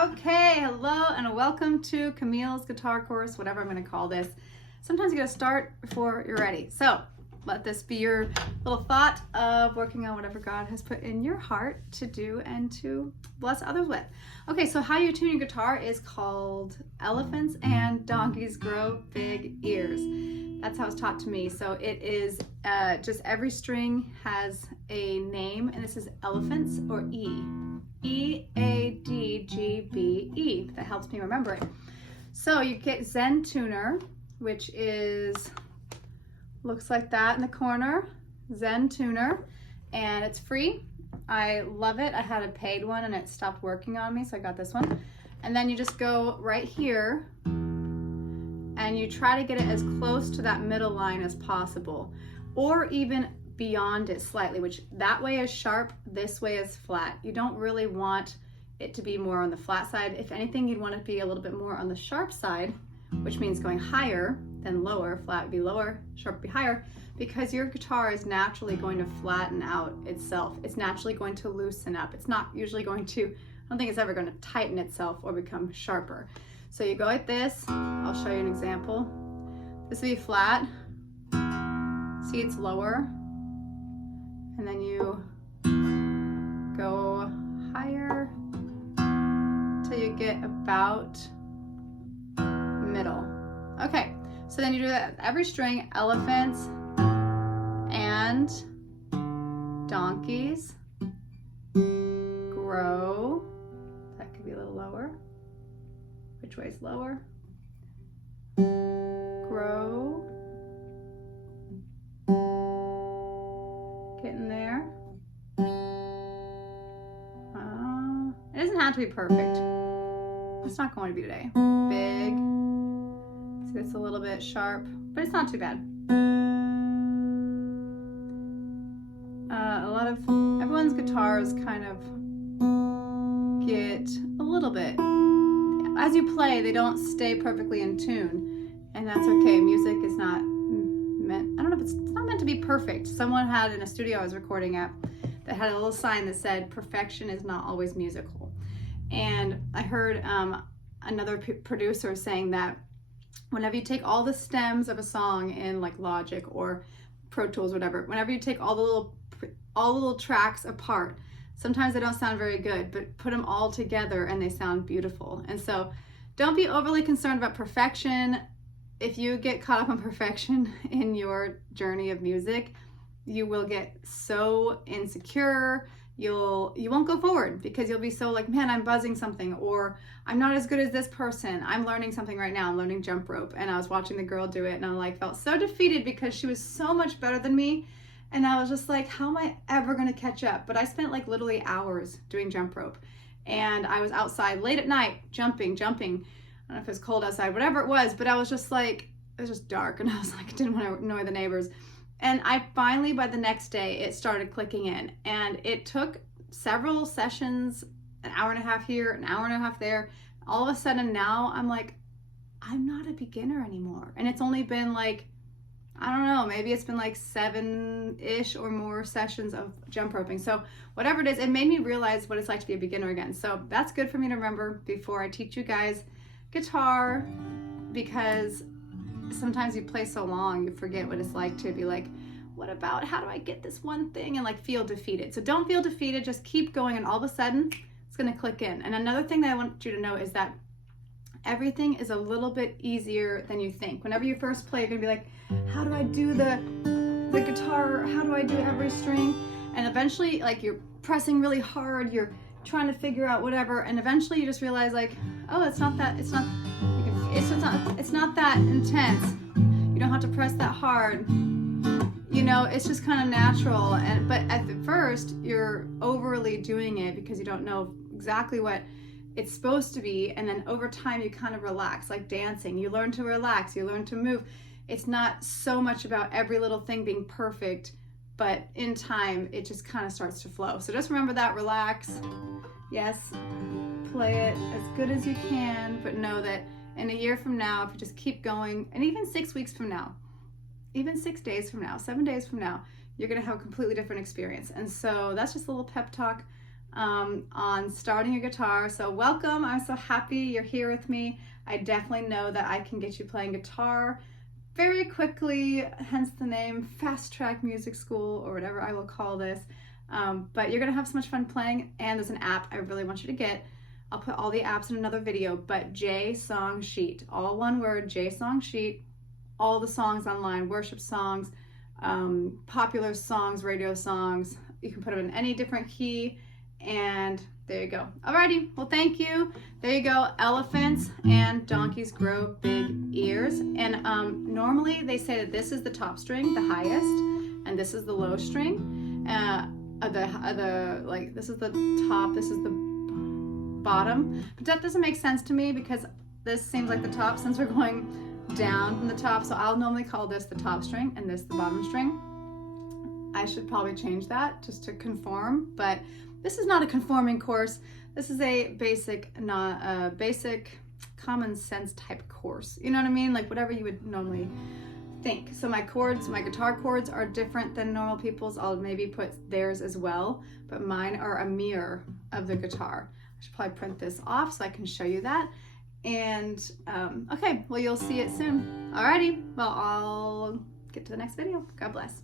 Okay, hello and welcome to Camille's guitar course, whatever I'm going to call this. Sometimes you got to start before you're ready. So let this be your little thought of working on whatever God has put in your heart to do and to bless others with. Okay, so how you tune your guitar is called Elephants and Donkeys Grow Big Ears. That's how it's taught to me. So it is just every string has a name, and this is elephants or E. E-A-D-G-B-E. That helps me remember it. So you get Zen Tuner, which looks like that in the corner. Zen Tuner, and it's free. I love it. I had a paid one and it stopped working on me, so I got this one. And then you just go right here and you try to get it as close to that middle line as possible, or even beyond it slightly, which that way is sharp, this way is flat. You don't really want it to be more on the flat side. If anything, you'd want it to be a little bit more on the sharp side, which means going higher than lower. Flat would be lower, sharp would be higher, because your guitar is naturally going to flatten out itself. It's naturally going to loosen up. It's not usually going to, I don't think it's ever going to tighten itself or become sharper. So you go like this. I'll show you an example. This would be flat. See, it's lower. And then you go higher till you get about middle. Okay, so then you do that with every string. Elephants and donkeys grow. That could be a little lower. Which way is lower? Grow. Getting there. It doesn't have to be perfect. It's not going to be today. Big. See, it's a little bit sharp, but it's not too bad. Everyone's guitars kind of get a little bit, as you play, they don't stay perfectly in tune, and that's okay. Music is not meant, I don't know if it's not meant to be perfect. Someone had in a studio I was recording at that had a little sign that said perfection is not always musical. And I heard another producer saying that whenever you take all the stems of a song in like Logic or Pro Tools, whatever, whenever you take all the little tracks apart, sometimes they don't sound very good, but put them all together and they sound beautiful. And so don't be overly concerned about perfection. If you get caught up on perfection in your journey of music, you will get so insecure. You won't go forward because you'll be so like, man, I'm buzzing something, or I'm not as good as this person. I'm learning something right now. I'm learning jump rope, and I was watching the girl do it, and I like felt so defeated because she was so much better than me. And I was just like, how am I ever gonna catch up? But I spent like literally hours doing jump rope, and I was outside late at night jumping. I don't know if it was cold outside, whatever it was, but I was just like, it was just dark, and I was like, I didn't want to annoy the neighbors. And I finally, by the next day, it started clicking in, and it took several sessions, an hour and a half here, an hour and a half there. All of a sudden now I'm like, I'm not a beginner anymore. And it's only been like, I don't know, maybe it's been like 7-ish or more sessions of jump roping. So whatever it is, it made me realize what it's like to be a beginner again. So that's good for me to remember before I teach you guys guitar, because sometimes you play so long, you forget what it's like to be like, what about, how do I get this one thing, and like feel defeated. So don't feel defeated, just keep going, and all of a sudden it's gonna click in. And another thing that I want you to know is that everything is a little bit easier than you think. Whenever you first play, you're gonna be like, how do I do the guitar? How do I do every string? And eventually, like, you're pressing really hard, you're trying to figure out whatever, and eventually you just realize like, oh, it's not that intense. You don't have to press that hard. You know, it's just kind of natural. But at the first, you're overly doing it because you don't know exactly what it's supposed to be, and then over time you kind of relax, like dancing. You learn to relax, you learn to move. It's not so much about every little thing being perfect, but in time it just kind of starts to flow. So just remember that, relax. Yes, play it as good as you can, but know that in a year from now, if you just keep going, and even 6 weeks from now, even 6 days from now, 7 days from now, you're gonna have a completely different experience. And so that's just a little pep talk on starting a guitar. So welcome, I'm so happy you're here with me. I definitely know that I can get you playing guitar very quickly, hence the name Fast Track Music School, or whatever I will call this. But you're gonna have so much fun playing, and there's an app I really want you to get. I'll put all the apps in another video, but J Song Sheet, all one word, J Song Sheet, all the songs online, worship songs, popular songs, radio songs. You can put them in any different key, and there you go. Alrighty, well thank you. There you go, elephants and donkeys grow big ears. And normally they say that this is the top string, the highest, and this is the low string. Like this is the top, this is the bottom, but that doesn't make sense to me because this seems like the top since we're going down from the top. So I'll normally call this the top string and this the bottom string. I should probably change that just to conform, but this is not a conforming course. This is a basic common sense type course. You know what I mean? Like whatever you would normally think. So my chords, my guitar chords are different than normal people's. I'll maybe put theirs as well, but mine are a mirror of the guitar. I should probably print this off so I can show you that. And okay, well you'll see it soon. Alrighty, well I'll get to the next video. God bless.